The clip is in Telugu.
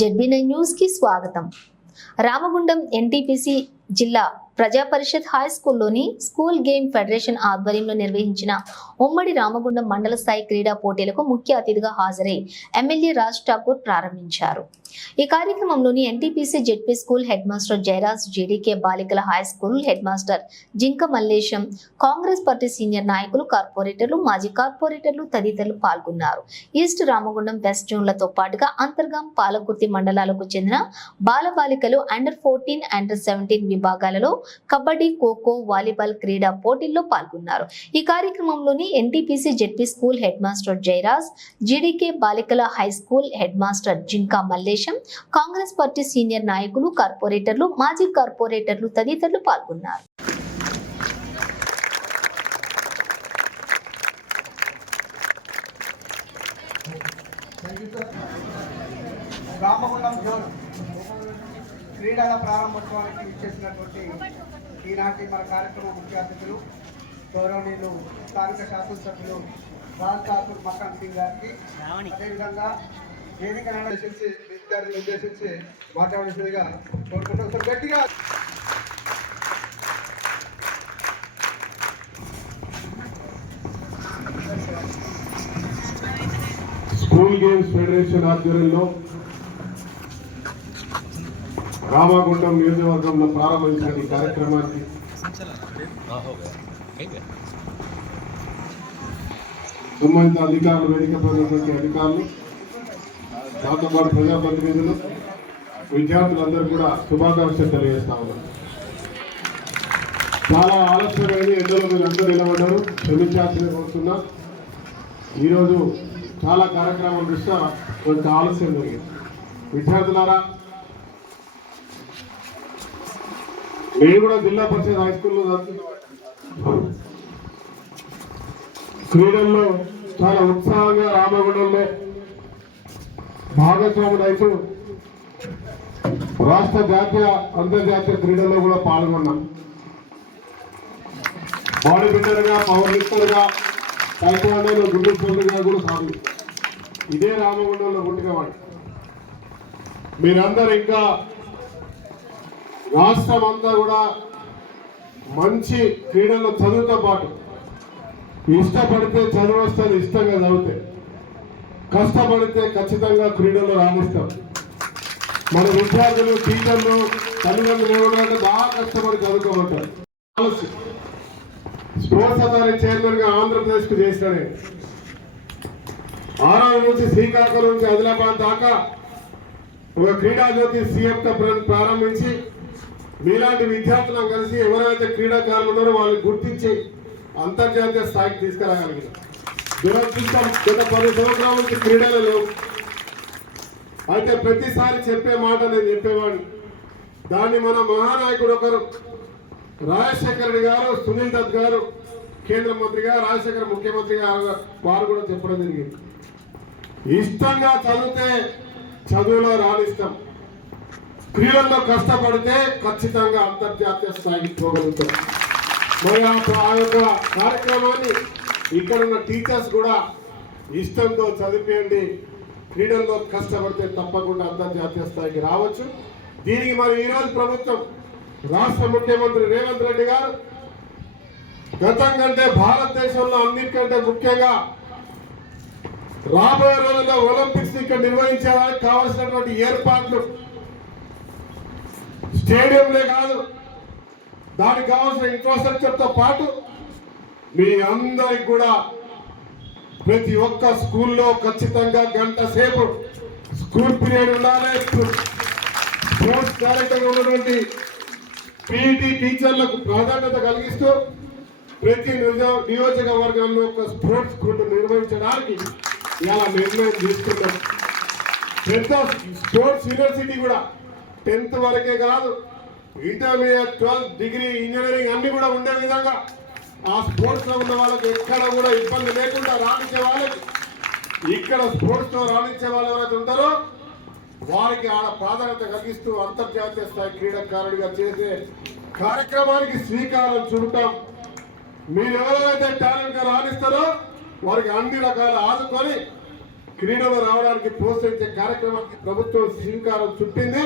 జెడ్బీ నైన్ న్యూస్కి స్వాగతం. రామగుండం ఎన్టీపీసీ జిల్లా ప్రజా పరిషత్ హై స్కూల్లోని స్కూల్ గేమ్ ఫెడరేషన్ ఆధ్వర్యంలో నిర్వహించిన ఉమ్మడి రామగుండం మండల స్థాయి క్రీడా పోటీలకు ముఖ్య అతిథిగా హాజరై ఎమ్మెల్యే రాజ్ ఠాకూర్ ప్రారంభించారు. ఈ కార్యక్రమంలోని NTPC ZP school head master Jayaraj GDK బాలికల high school head master Jinka Mallesham Congress party senior నాయకులు కార్పొరేటర్లు మాజీ కార్పొరేటర్లు తదితరులు పాల్గొన్నారు. ఈస్ట్ రామగుండం వెస్ట్ జోన్లతో పాటుగా అంతర్గాం పాలకుర్తి మండలాలకు చెందిన బాలబాలికలు అండర్ ఫోర్టీన్ అండర్ సెవెంటీన్ విభాగాలలో కబడ్డీ ఖోఖో వాలీబాల్ క్రీడా పోటీల్లో పాల్గొన్నారు. ఈ కార్యక్రమంలోని NTPC ZP school head master Jayaraj GDK బాలికల high school head master Jinka Mallesham Congress party senior నాయకులు కార్పొరేటర్లు మాజీ కార్పొరేటర్లు తదితరులు పాల్గొన్నారు. రామగుండం జోన్ క్రీడల ప్రారంభోత్సవానికి ఇచ్చేసినటువంటి ఈనాటి మన కార్యక్రమ ముఖ్య అతిథులు గౌరవనీయులు స్థానిక శాసనసభ్యులు రాజ్ ఠాకూర్ మకాన్ సింగ్ గారికి. అదేవిధంగా వేదిక ఉద్దేశించి విద్యార్థిని ఉద్దేశించి మాట్లాడాల్సిందిగా కోరుకుంటాం సార్ గట్టిగా స్కూల్ గేమ్స్ ఫెడరేషన్ ఆధ్వర్యంలో రామాగుండం నియోజకవర్గంలో ప్రారంభించిన ఈ కార్యక్రమాన్ని సంబంధిత అధికారులు వేదిక ఉన్నటువంటి అధికారులు దాంతో పాటు ప్రజాప్రతినిధులు విద్యార్థులందరూ కూడా శుభాకాంక్షలు తెలియజేస్తా ఉన్నారు చాలా ఆలస్యమైంది ఎందరో మీరు అందరూ నిలబడ్డారు క్షమించాల్సిన కోరుతున్నా. ఈరోజు చాలా కార్యక్రమం దృష్ట్యా కొంత ఆలస్యం జరిగింది. విద్యార్థులారా నేను కూడా జిల్లా పరిషత్ హై స్కూల్లో క్రీడల్లో చాలా ఉత్సాహంగా రామగుండంలో భాగస్వాములు రాష్ట్ర జాతీయ అంతర్జాతీయ క్రీడల్లో కూడా పాల్గొన్నాం. బాడీ బిల్డర్గా పవర్ లిఫ్టర్గా టైక్వాండోలో గుండె పొందుగా కూడా సాగు. ఇదే రామగుండంలో పుట్టినవాడు మీరందరూ ఇంకా రాష్ట్రం అంతా కూడా మంచి క్రీడల్లో చదువుతో పాటు ఇష్టపడితే చదువు వస్తుంది ఇష్టంగా చదివితే కష్టపడితే ఖచ్చితంగా క్రీడల్లో రాణిస్తాం. మన విద్యార్థులు టీచర్లు తల్లిదండ్రులు ఏమంటారంటే బాగా కష్టపడి చదువుకోమంటారు. స్పోర్ట్స్ అథారిటీ చైర్మన్గా ఆంధ్రప్రదేశ్కు చేసినాడే ఆరావు నుంచి శ్రీకాకుళం నుంచి ఆదిలాబాద్ దాకా ఒక క్రీడా జ్యోతి సీఎం ప్రారంభించి మీలాంటి విద్యార్థులను కలిసి ఎవరైతే క్రీడాకారులు ఉన్నారో వాళ్ళని గుర్తించి అంతర్జాతీయ స్థాయికి తీసుకురాగలిగిన చూస్తాం గత పది సంవత్సరాల నుంచి క్రీడలు లేవు అయితే ప్రతిసారి చెప్పే మాట నేను చెప్పేవాడిని. దాన్ని మన మహానాయకుడు ఒకరు రాజశేఖర్ గారు సునీల్ దత్ గారు కేంద్ర మంత్రిగా రాజశేఖర్ ముఖ్యమంత్రి గారు వారు కూడా చెప్పడం జరిగింది. ఇష్టంగా చదివితే చదువులో రాణిస్తాం క్రీడల్లో కష్టపడితే ఖచ్చితంగా అంతర్జాతీయ స్థాయికి పోగలుగుతాం. మరి ఆ యొక్క కార్యక్రమాన్ని ఇక్కడ ఉన్న టీచర్స్ కూడా ఇష్టంతో చదివేయండి క్రీడల్లో కష్టపడితే తప్పకుండా అంతర్జాతీయ స్థాయికి రావచ్చు. దీనికి మరి ఈరోజు ప్రభుత్వం రాష్ట్ర ముఖ్యమంత్రి రేవంత్ రెడ్డి గారు గతం కంటే భారతదేశంలో అన్నిటికంటే ముఖ్యంగా రాబోయే రోజుల్లో ఒలింపిక్స్ ఇక్కడ నిర్వహించడానికి కావాల్సినటువంటి ఏర్పాట్లు స్టేడియంలే కాదు దానికి కావాల్సిన ఇన్ఫ్రాస్ట్రక్చర్తో పాటు మీ అందరికి కూడా ప్రతి ఒక్క స్కూల్లో ఖచ్చితంగా గంట సేపు స్కూల్ పీరియడ్ ఉండాలి. స్పోర్ట్స్ డైరెక్టర్ ఉన్నటువంటి పీఈటీ టీచర్లకు ప్రాధాన్యత కలిగిస్తూ ప్రతి నిజ- నియోజకవర్గంలో ఒక స్పోర్ట్స్ స్కూల్ నిర్వహించడానికి ఇలా నిర్ణయం తీసుకున్నాం. పెద్ద స్పోర్ట్స్ యూనివర్సిటీ కూడా టెన్త్ వరకే కాదు ఇంటర్మీడియట్ ట్వెల్త్ డిగ్రీ ఇంజనీరింగ్ అన్ని కూడా ఉండే విధంగా ఆ స్పోర్ట్స్లో ఉన్న వాళ్ళకి ఎక్కడ కూడా ఇబ్బంది లేకుండా రాణించే వాళ్ళకి ఇక్కడ స్పోర్ట్స్లో రాణించే వాళ్ళు ఎవరైతే ఉంటారో వారికి ఆడ ప్రాధాన్యత కలిగిస్తూ అంతర్జాతీయ స్థాయి క్రీడాకారుడిగా చేసే కార్యక్రమానికి శ్రీకారం చుడటం మీరు ఎవరైతే టాలెంట్గా రాణిస్తారో వారికి అన్ని రకాల ఆదుకొని క్రీడలు రావడానికి ప్రోత్సహించే కార్యక్రమానికి ప్రభుత్వం శ్రీకారం చుట్టింది.